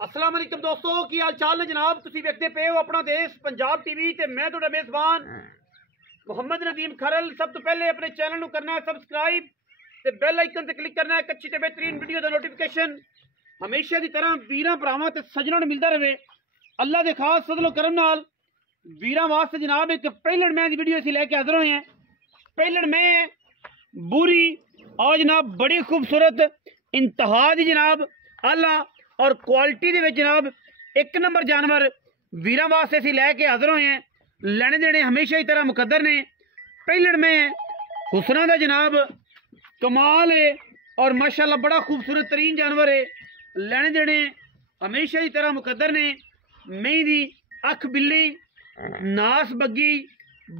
अस्सलाम वालेकुम दोस्तों, की हाल चाल ने जनाब। तुसी देखते पे हो अपना देश पंजाब टीवी ते मैं तुहाडा मेज़बान मुहम्मद नदीम खरल। सब तो पहले अपने चैनल को करना है सबसक्राइब ते बेल आइकन ते क्लिक करना है एक अच्छी ते बेहतरीन वीडियो दा नोटिफिकेशन हमेशा की तरह वीरां भरावां ते सज्जणां नूं मिलदा रहे। अल्लाह दे खास फजलो करम नाल वीरां वास्ते जनाब एक पहलण मैं दी वीडियो असीं लैके हाज़र होए हैं। पहलण मैं बूरी और जनाब बड़ी खूबसूरत इंतहा दी जनाब आला और क्वालिटी दे विच जनाब एक नंबर जानवर वीरां वास्ते असीं लैके हाज़र होए हैं। लैने देने हमेशा की तरह मुकद्दर ने। पहलण में हुसना दा जनाब कमाल है और माशाल्लाह बड़ा खूबसूरत तरीन जानवर है। लैने देने हमेशा की तरह मुकद्दर ने। मई दी अख बिल्ली नास बग्गी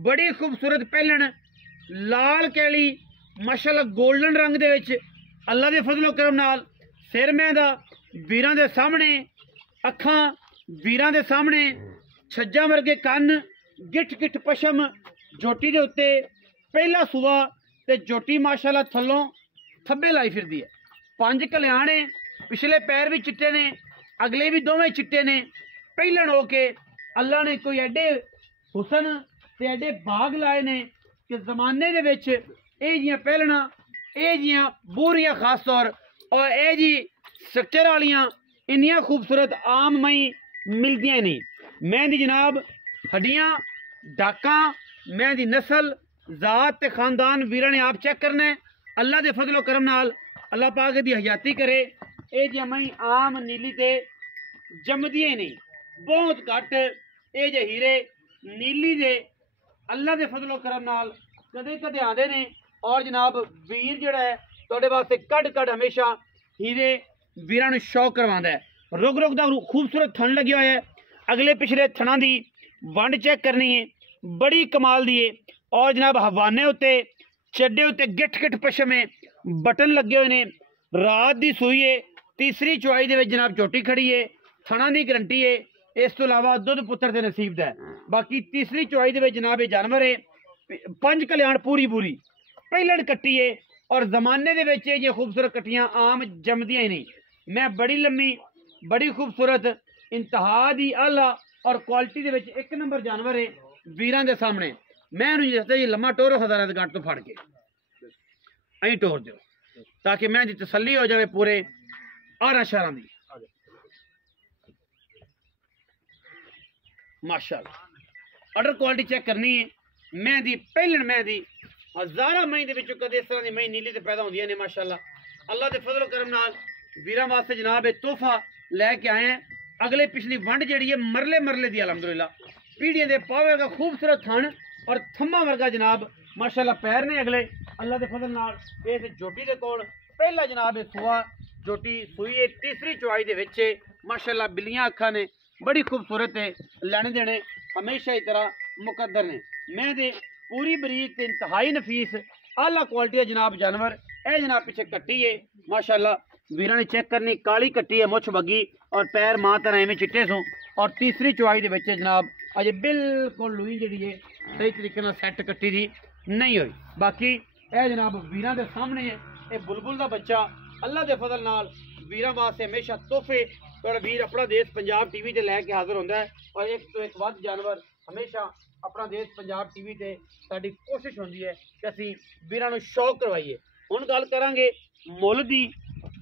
बड़ी खूबसूरत पहलण लाल कैली माशाल्लाह गोल्डन रंग दे विच अल्लाह दे फजलो करम नाल सिर मैं दा वीरां दे सामने अखां वीरां दे सामने छज्जा वर्गे कन्न गिठ गिठ पशम जोटी दे उत्ते पहला सूआ ते जोटी माशाल्लाह थल्लों थब्बे लाई फिरदी है। 5 कल्याण है, पिछले पैर भी चिट्टे ने अगले भी दोवें चिट्टे ने। पहलण हो के अल्लाह ने कोई एडे हुसन ते एडे बाग लाए ने कि जमाने दे विच एह जियां पहलणा एह जियां बूरियां खास तौर और एह जी स्ट्रक्चर वालियां इन्नियां खूबसूरत आम मई मिलदियां नहीं। मैं दी जनाब हड्डियां डाका मैं दी नस्ल जात ते खानदान वीरां ने आप चेक करना है। अल्लाह दे फजलो करम नाल अल्लाह पाक दी हयाती करे। ये जे मई आम नीली ते जमदियां ही नहीं, बहुत घट ये जे हीरे नीली दे अल्लाह दे फजलो करम नाल कदे कदे आंदे ने। और जनाब वीर जिहड़ा है तुहाडे वास्ते कड़ कड़ हमेशा हीरे वीरां नूं शौक करवांदा है। रुग रुग दा खूबसूरत थन लग्या होया है। अगले पिछले थना दी वंड चेक करनी है, बड़ी कमाल दी है। और जनाब हवाने उत्ते चड्डे उत्ते गिठ गिठ पशम है, बटन लगे हुए ने। रात दी सूई है, तीसरी चुआई दे विच जनाब झोटी खड़ी है, थना दी गारंटी है। इस तो इलावा दुध पुत्र दे नसीब दा है। बाकी तीसरी चुआई दे विच जनाब ये जानवर है। 5 कल्याण पूरी पूरी पहलण कट्टी है और जमाने दे विच ये खूबसूरत कट्टियां आम जमदियां ही नहीं। मैं बड़ी लम्मी बड़ी खूबसूरत इंतहा दी आला और क्वालिटी दे विच एक नंबर जानवर है वीरां दे सामने। मैं इहनूं दसदा जी लम्मा टोरो हज़ारां दे गंढ तो फड़ के अं टोर दिओ ताकि मैं दी तसल्ली हो जाए पूरे 12 शहरां दी। माशाअल्लाह अडर क्वालिटी चेक करनी है। मैं दी पहलण मैं दी हज़ारा मई दे विचों कदे इस तरह दी मई नीली ते पैदा होंदियां ने। माशाअल्लाह अल्लाह दे फजलो करम नाल वीरां वास्ते जनाब एक तोहफा लैके आए हैं। अगले पिछली वंड जिहड़ी है मरले मरले दी अल्हम्दुलिल्लाह पीढ़ियां दे पावे का खूबसूरत थन और थम्मा वर्गा जनाब माशाअल्लाह पैर ने अगले अल्लाह दे फजल नाल। इस जोटी दे कोल पहला जनाब सुआ जोटी सूई है, तीसरी चुआई दे विच माशाअल्लाह बिल्लियां अखां ने बड़ी खूबसूरत है। लैने देने हमेशा की तरह मुकद्दर ने। मैं दे पूरी बरीक इंतहाई नफीस आला क्वालिटी है जनाब जानवर। ए जनाब पीछे कट्टी है माशाअल्लाह वीरां ने चेक करनी, काली कट्टी है, मुछ बगी और पैर मां तरह एवं चिट्टे सो। और तीसरी चुआई दे विच जनाब अजे बिल्कुल लुई जिहड़ी है सही तरीके नाल सैट कट्टी दी नहीं हुई। बाकी ए जनाब वीरां दे सामने है। ये बुलबुल दा बच्चा अल्लाह दे फजल नाल वीरां वास्ते हमेशा तोहफे तुहाडा वीर अपना देश पंजाब टीवी ते लैके हाज़र होंदा है। और एक तो एक वध जानवर हमेशा अपना देश पंजाब टीवी ते साडी कोशिश होंदी है कि असीं वीरां नूं शौक करवाइए। हुण गल करांगे मुੱਲ दी,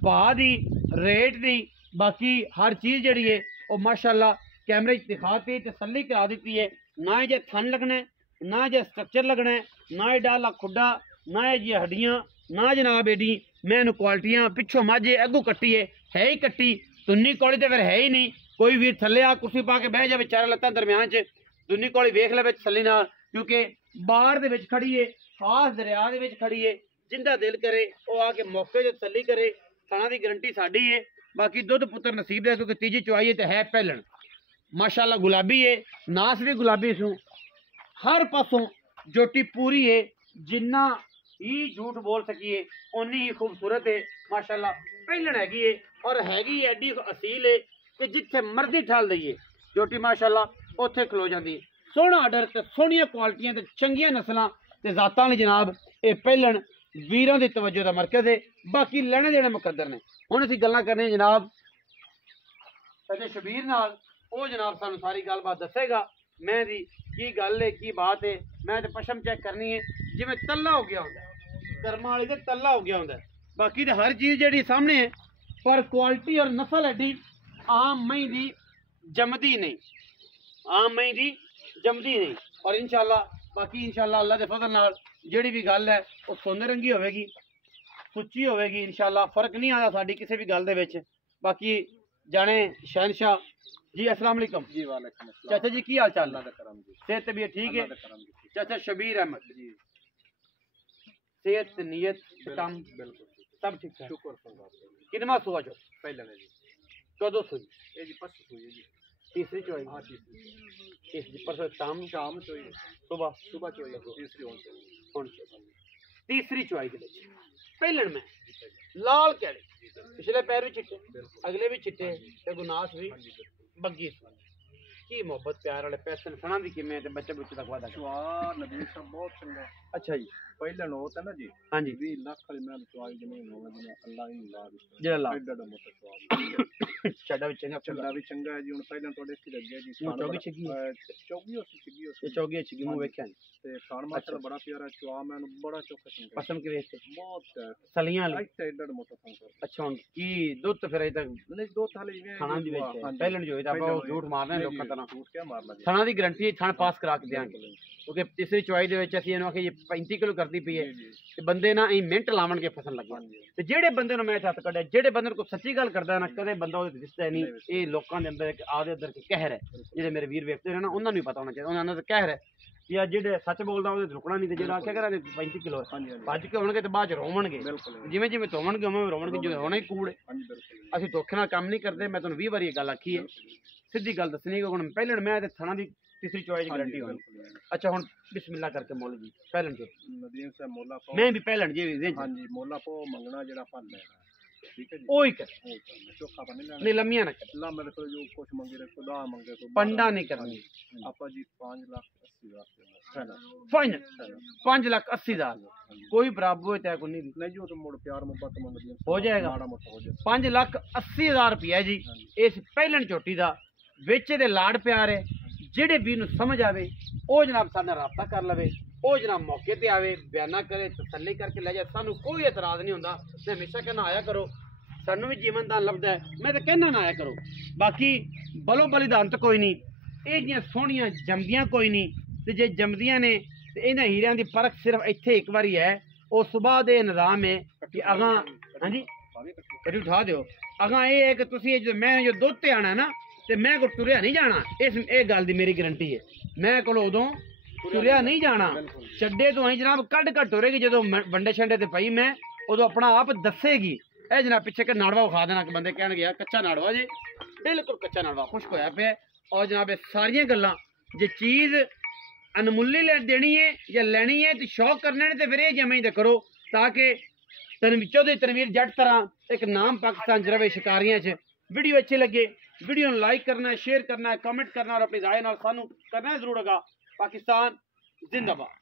भाव दी, रेट दी। बाकी हर चीज़ जिहड़ी है वो माशाअल्लाह कैमरे च दिखाती तसल्ली करा दी है। ना जे थन लगना है, ना जे स्ट्रक्चर लगना है, ना एडा ला खुड्डा, ना जी हड्डियां, ना जनाब एडी मैं क्वालिटियां। पिछों माझे अगू कट्टी है ही कट्टी, तुन्नी कौली तो फिर है ही नहीं। कोई वीर थले आ कुर्सी पा के बह जाए चार लत्तां दरम्यान च दुन्नी कौली वेख ले तसल्ली नाल, क्योंकि बाहर दे विच खड़ी है, खास दरिया दे विच खड़ी है। जिंदा दिल करे वो आके मौके जो तसल्ली करे। थाना की गारंटी साडी है। बाकी दुध पुत्र नसीब है क्योंकि तीजी चुआई है तो है पहलण माशाअल्लाह गुलाबी है, नास भी गुलाबी सू, हर पासों जोटी पूरी है। जिन्ना ही झूठ बोल सकी है उन्नी ही खूबसूरत है माशाअल्लाह पहलण हैगी है। और हैगी एडी असील है कि जिथे मर्जी ठल दईए जोटी माशाअल्लाह उत्थे खलो जाती है। सोहना आर्डर ते सोहनियां क्वालिटियां ते चंगियां नस्लां ते जातां ने जनाब ये पहलण वीरां दी तवज्जो दा मरकज़ है। बाकी लैने देने मुकद्दर ने। हुण असीं गल्लां करने जनाब ਚਾਚਾ ਸ਼ਬੀਰ ਨਾਲ, ਉਹ ਜਨਾਬ ਸਾਨੂੰ ਸਾਰੀ ਗੱਲਬਾਤ ਦੱਸੇਗਾ ਮੈਂ ਦੀ ਕੀ ਗੱਲ ਹੈ ਕੀ ਬਾਤ ਹੈ। ਮੈਂ ਤੇ ਪਸ਼ਮ ਚੈੱਕ ਕਰਨੀ ਹੈ ਜਿਵੇਂ ਤੱਲਾ ਹੋ ਗਿਆ ਹੁੰਦਾ, ਕਰਮਾਂ ਵਾਲੀ ਤੇ ਤੱਲਾ ਹੋ ਗਿਆ ਹੁੰਦਾ। ਬਾਕੀ ਤੇ ਹਰ ਚੀਜ਼ ਜਿਹੜੀ ਸਾਹਮਣੇ ਹੈ, ਪਰ ਕੁਆਲਿਟੀ ਔਰ ਨਸਲ ਐਡੀ ਆਮ ਮਹੀਂ ਦੀ ਜਮਦੀ ਨਹੀਂ, ਆਮ ਮਹੀਂ ਦੀ ਜਮਦੀ ਨਹੀਂ। ਔਰ ਇਨਸ਼ਾਅੱਲਾ ਬਾਕੀ ਇਨਸ਼ਾਅੱਲਾ ਅੱਲਾ ਦੇ ਫਜ਼ਲ ਨਾਲ ਜਿਹੜੀ ਵੀ ਗੱਲ ਹੈ ਉਹ ਸੋਨੇ ਰੰਗੀ ਹੋਵੇਗੀ, ਸੁੱਚੀ ਹੋਵੇਗੀ ਇਨਸ਼ਾਅੱਲਾ। ਫਰਕ ਨਹੀਂ ਆਦਾ ਸਾਡੀ ਕਿਸੇ ਵੀ ਗੱਲ ਦੇ ਵਿੱਚ। ਬਾਕੀ जाने शहनशाह जी, अस्सलाम वालेकुम जी। वालेकुम अस्सलाम चाचा जी, की हाल चाल? अल्लाह दा करम जी, सेहत तबीयत ठीक है? चाचा शबीर अहमद जी, सेहत नीयत काम बिल्कुल सब ठीक है, शुक्र। कितना सुआ जो पहले ने जी? कदों सुई? ए जी परसों सुई जी, तीसरी चोई? हां तीसरी परसों शाम चोई, सुबह चोई, तीसरी तीसरी चोई दे विच पहलन में लाल कैड़े, पिछले पैर भी चिट्टे, अगले भी चिट्टे, ते गुनास भी बग्गी की मोहब्बत प्यार वाले पैसे सुना दी किमें ते बच्चे बुच्चे तक वादा चुआ नबी साहब बहुत चंगा। अच्छा जी, पहले होता है ना जी। हाँ जी, 20 लाख वाली मैं चुआई जमीन होगा जिन्हें अल्लाह ही ला दी जी अल्लाह एडा मोटा चुआ चढ़ा भी चंगा, चंगा भी चंगा है जी। हुन पहले थोड़े सी लग गया जी चौगी छिगी चौगी छिगी मुंह वेख्या ते खान माशा बड़ा प्यारा चुआ, मैंने बड़ा चोखा चंगा पसंद के वेख बहुत सलियां ले। एडा मोटा संकर। अच्छा हुन की दुध फिर अजे तक नहीं दो थाले इवें खाना दी वेच पहले जो था आप झूठ मारना लोकां तना, झूठ क्या मारना जी। थाना दी गारंटी थाना पास करा के देंगे, क्योंकि तीसरी चुआई दे विच ਅਸੀਂ ਇਹਨੂੰ ਆਖੇ 35 ਕਿਲੋ ਕਰਦੀ ਪਈ ਹੈ ਤੇ ਬੰਦੇ ਨਾ ਇਹ ਮਿੰਟ ਲਾਵਣ ਕੇ ਫਸਲ ਲੱਗੇ। ਤੇ ਜਿਹੜੇ ਬੰਦੇ ਨੂੰ ਮੈਂ ਹੱਥ ਕੱਢਿਆ, ਜਿਹੜੇ ਬੰਦੇ ਨੂੰ ਕੋਈ ਸੱਚੀ ਗੱਲ ਕਰਦਾ ਨਾ, ਕਦੇ ਬੰਦਾ ਉਹਦੇ ਦਿਸਦਾ ਨਹੀਂ। ਇਹ ਲੋਕਾਂ ਦੇ ਅੰਦਰ ਇੱਕ ਆਦੇ ਅੰਦਰ ਇੱਕ ਕਹਿਰ ਹੈ, ਜਿਹੜੇ ਮੇਰੇ ਵੀਰ ਵੇਖਦੇ ਨੇ ਨਾ ਉਹਨਾਂ ਨੂੰ ਵੀ ਪਤਾ ਹੋਣਾ ਚਾਹੀਦਾ। ਉਹਨਾਂ ਦਾ ਕਹਿਰ ਹੈ ਕਿ ਆ ਜਿਹੜੇ ਸੱਚ ਬੋਲਦਾ ਉਹਦੇ ਰੁਕਣਾ ਨਹੀਂ, ਤੇ ਜਿਹੜਾ ਆਖਿਆ ਕਰਾਂ 35 ਕਿਲੋ ਭੱਜ ਕੇ ਹੋਣਗੇ ਤੇ ਬਾਅਦ ਚ ਰੋਵਣਗੇ, ਜਿਵੇਂ ਜਿਵੇਂ ਧੋਵਣਗੇ ਉਵੇਂ ਰੋਵਣਗੇ, ਜਿਵੇਂ ਹੋਣਾ ਹੀ ਕੂੜ ਹੈ। ਅਸੀਂ ਧੋਖੇ ਨਾਲ ਕੰਮ ਨਹੀਂ ਕਰਦੇ। ਮੈਂ ਤੁਹਾਨੂੰ 20 ਵਾਰੀ ਇਹ ਗੱਲ ਆਖੀ ਹੈ, ਸਿੱਧੀ ਗੱਲ ਦੱਸਣੀ। ਹੁਣ ਪਹਿਲਣ ਮੈਂ ਤੇ ਥਣਾ ਦੀ तीसरी चॉइस गारंटी होगी। अच्छा हुन बिस्मिल्लाह करके मोल जी पहलन जो नदीम से मोला पो मैं भी पहलन जी हां जी मोला पो मंगना जेड़ा फल लेना, ठीक है जी। ओही कर चोखा बन लेना, नहीं लम्मियां ना कर ला मेरे को जो कुछ मंगे रे खुदा मंगे तो पंडा नहीं करनी। आपा जी 5,80,000 फाइनल 5,80,000 कोई बराबर होता है कोई नहीं जी। वो तो मोड़ प्यार मोहब्बत मंग दी हो जाएगा, माड़ा मोटा हो जाए। 5,80,000 रुपया जी इस पहलन चोटी दा विच दे लाड़ प्यार है। ਜਿਹੜੇ ਵੀ ਨੂੰ ਸਮਝ ਆਵੇ ਉਹ ਜਨਾਬ ਸਾਡੇ ਨਾਲ ਰਾਬਤਾ ਕਰ ਲਵੇ, ਉਹ ਜਨਾਬ ਮੌਕੇ ਤੇ ਆਵੇ, ਬਿਆਨਾ ਕਰੇ, ਤਸੱਲੀ ਕਰਕੇ ਲੈ ਜਾ। ਸਾਨੂੰ ਕੋਈ ਇਤਰਾਜ਼ ਨਹੀਂ ਹੁੰਦਾ। ਮੈਂ ਹਮੇਸ਼ਾ ਕਹਿੰਦਾ ਆਇਆ ਕਰੋ, ਸਾਨੂੰ ਵੀ ਜੀਵਨ ਦਾ ਲੱਭਦਾ ਹੈ। ਮੈਂ ਤਾਂ ਕਹਿਣਾ ਨਾ ਆਇਆ ਕਰੋ। ਬਾਕੀ ਬਲੋ ਬਲੀ ਦਾ ਅੰਤ ਕੋਈ ਨਹੀਂ। ਇਹ ਜੀਆਂ ਸੋਹਣੀਆਂ ਜੰਮਦੀਆਂ ਕੋਈ ਨਹੀਂ, ਤੇ ਜੇ ਜੰਮਦੀਆਂ ਨੇ ਤੇ ਇਹਨਾਂ ਹੀਰਿਆਂ ਦੀ ਪਰਖ ਸਿਰਫ ਇੱਥੇ ਇੱਕ ਵਾਰੀ ਹੈ। ਉਹ ਸੁਬਾਹ ਦੇ ਨਿਜ਼ਾਮ ਹੈ ਕਿ ਅਗਾਂ ਹਾਂਜੀ ਕਦੀ ਉਠਾ ਦਿਓ। ਅਗਾਂ ਇਹ ਹੈ ਕਿ ਤੁਸੀਂ ਜੋ ਮੈਂ ਜੋ ਦੁੱਧ ਤੇ ਆਣਾ ਨਾ ਤੇ ਮੈਂ ਕੋ ਤੁਰਿਆ ਨਹੀਂ ਜਾਣਾ। ਇਹ ਗੱਲ ਦੀ ਮੇਰੀ ਗਰੰਟੀ ਹੈ। ਮੈਂ ਕੋਲ ਉਦੋਂ ਤੁਰਿਆ ਨਹੀਂ ਜਾਣਾ। ਛੱਡੇ ਤੋਂ ਅਸੀਂ ਜਨਾਬ ਕੱਢ ਕੱਢ ਤੁਰੇਗੀ। ਜਦੋਂ ਵੰਡੇ ਛੰਡੇ ਤੇ ਪਈ ਮੈਂ ਉਦੋਂ ਆਪਣਾ ਆਪ ਦੱਸੇਗੀ। ਇਹ ਜਨਾਬ ਪਿੱਛੇ ਕਿ ਨਾੜਵਾ ਵਿਖਾ ਦੇਣਾ ਕਿ ਬੰਦੇ ਕਹਿਣਗੇ ਕੱਚਾ ਨਾੜਵਾ ਜੇ, ਬਿਲਕੁਲ ਕੱਚਾ ਨਾੜਵਾ ਖੁਸ਼ਕ ਹੋਇਆ ਪਿਆ। ਔਰ ਜਨਾਬ ਇਹ ਸਾਰੀਆਂ ਗੱਲਾਂ ਜੇ ਚੀਜ਼ ਅਨਮੁੱਲੀ ਲੈ ਦੇਣੀ ਹੈ ਜਾਂ ਲੈਣੀ ਹੈ ਤੇ ਸ਼ੌਕ ਕਰਨੇ ਨੇ ਤੇ ਫਿਰ ਇਹ ਜਮਾਂ ਹੀ ਤੇ ਕਰੋ, ਤਾਂ ਕਿ ਚੌਧਰੀ ਤਨਵੀਰ ਜੱਟ ਤਰ੍ਹਾਂ ਇੱਕ ਨਾਮ ਪਾਕਿस्तान च रवे शिकारियां च। वीडियो अच्छी लगे वीडियो लाइक करना है, शेयर करना है, कमेंट करना और अपनी राय नाल सानू करना है जरूर। पाकिस्तान जिंदाबाद।